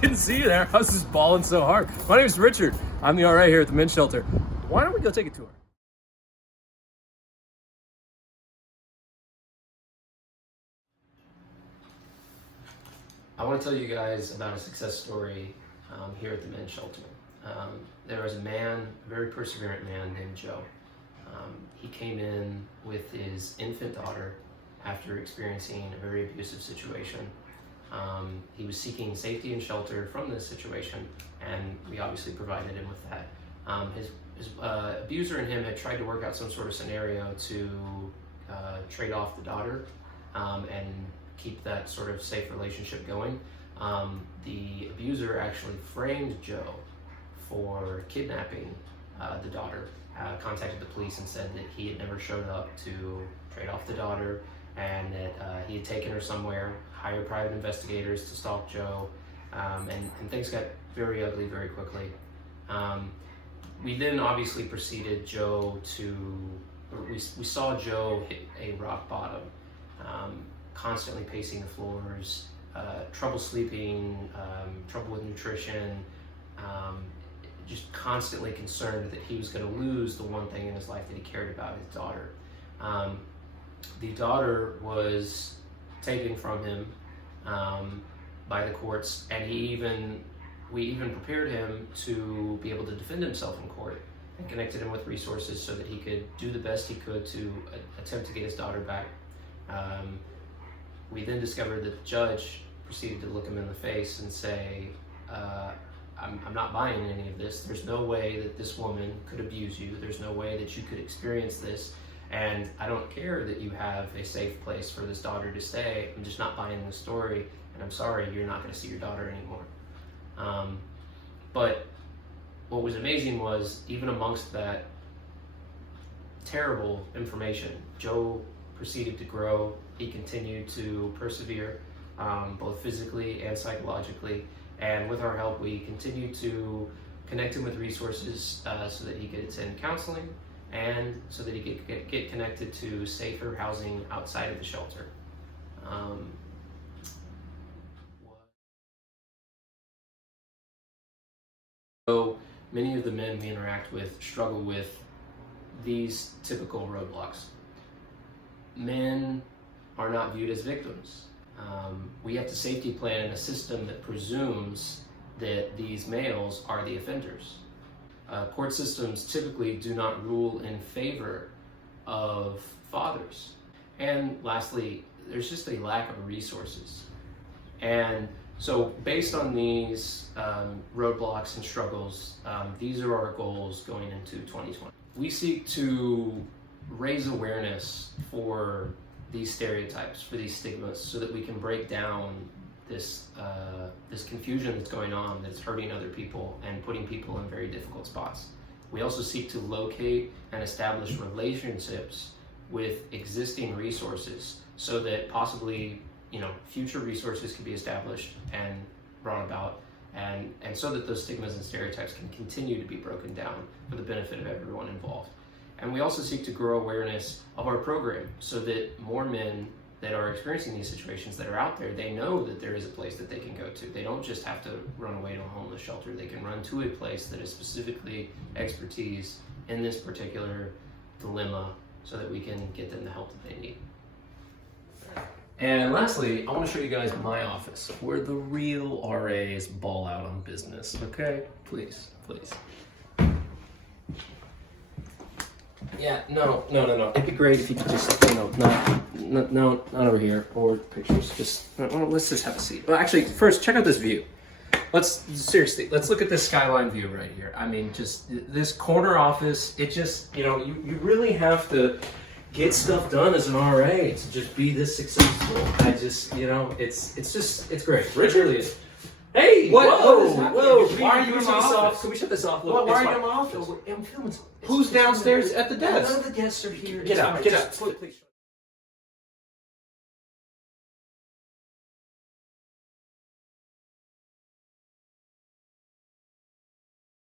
Didn't see you there. I was just balling so hard. My name is Richard. I'm the RA here at the men's shelter. Why don't we go take a tour? I want to tell you guys about a success story here at the men's shelter. There was a man, a very perseverant man named Joe. He came in with his infant daughter after experiencing a very abusive situation. He was seeking safety and shelter from this situation, and we obviously provided him with that. His abuser and him had tried to work out some sort of scenario to trade off the daughter and keep that sort of safe relationship going. The abuser actually framed Joe for kidnapping the daughter, contacted the police and said that he had never showed up to trade off the daughter, and that he had taken her somewhere, hired private investigators to stalk Joe, and things got very ugly very quickly. We then obviously proceeded Joe we saw Joe hit a rock bottom, constantly pacing the floors, trouble sleeping, trouble with nutrition, just constantly concerned that he was going to lose the one thing in his life that he cared about, his daughter. The daughter was taken from him by the courts, and we even prepared him to be able to defend himself in court, and connected him with resources so that he could do the best he could to attempt to get his daughter back. We then discovered that the judge proceeded to look him in the face and say, I'm not buying any of this. There's no way that this woman could abuse you. There's no way that you could experience this. And I don't care that you have a safe place for this daughter to stay. I'm just not buying the story. And I'm sorry, you're not going to see your daughter anymore. But what was amazing was, even amongst that terrible information, Joe proceeded to grow. He continued to persevere, both physically and psychologically. And with our help, we continued to connect him with resources so that he could attend counseling, and so that he could get connected to safer housing outside of the shelter. So many of the men we interact with struggle with these typical roadblocks. Men are not viewed as victims. We have to safety plan in a system that presumes that these males are the offenders. Court systems typically do not rule in favor of fathers. And lastly, there's just a lack of resources. And so based on these roadblocks and struggles, these are our goals going into 2020. We seek to raise awareness for these stereotypes, for these stigmas, so that we can break down this confusion that's going on, that's hurting other people and putting people in very difficult spots. We also seek to locate and establish relationships with existing resources, so that possibly, future resources can be established and brought about, and so that those stigmas and stereotypes can continue to be broken down for the benefit of everyone involved. And we also seek to grow awareness of our program, so that more men that are experiencing these situations that are out there, they know that there is a place that they can go to. They don't just have to run away to a homeless shelter. They can run to a place that is specifically expertise in this particular dilemma, so that we can get them the help that they need. And lastly, I want to show you guys my office, where the real RAs ball out on business, okay? Please. Yeah, no. It'd be great if you could just, not over here, or pictures. Let's just have a seat. Well, actually, first, check out this view. Let's look at this skyline view right here. I mean, just this corner office, it just, you really have to get stuff done as an RA to just be this successful. I just, it's great. Rich really is. Hey! Whoa! Why are you in my office? Can we shut this off? Why are you in my office? I'm filming something. Who's downstairs at the desk? None of the guests are here. Get out. Please.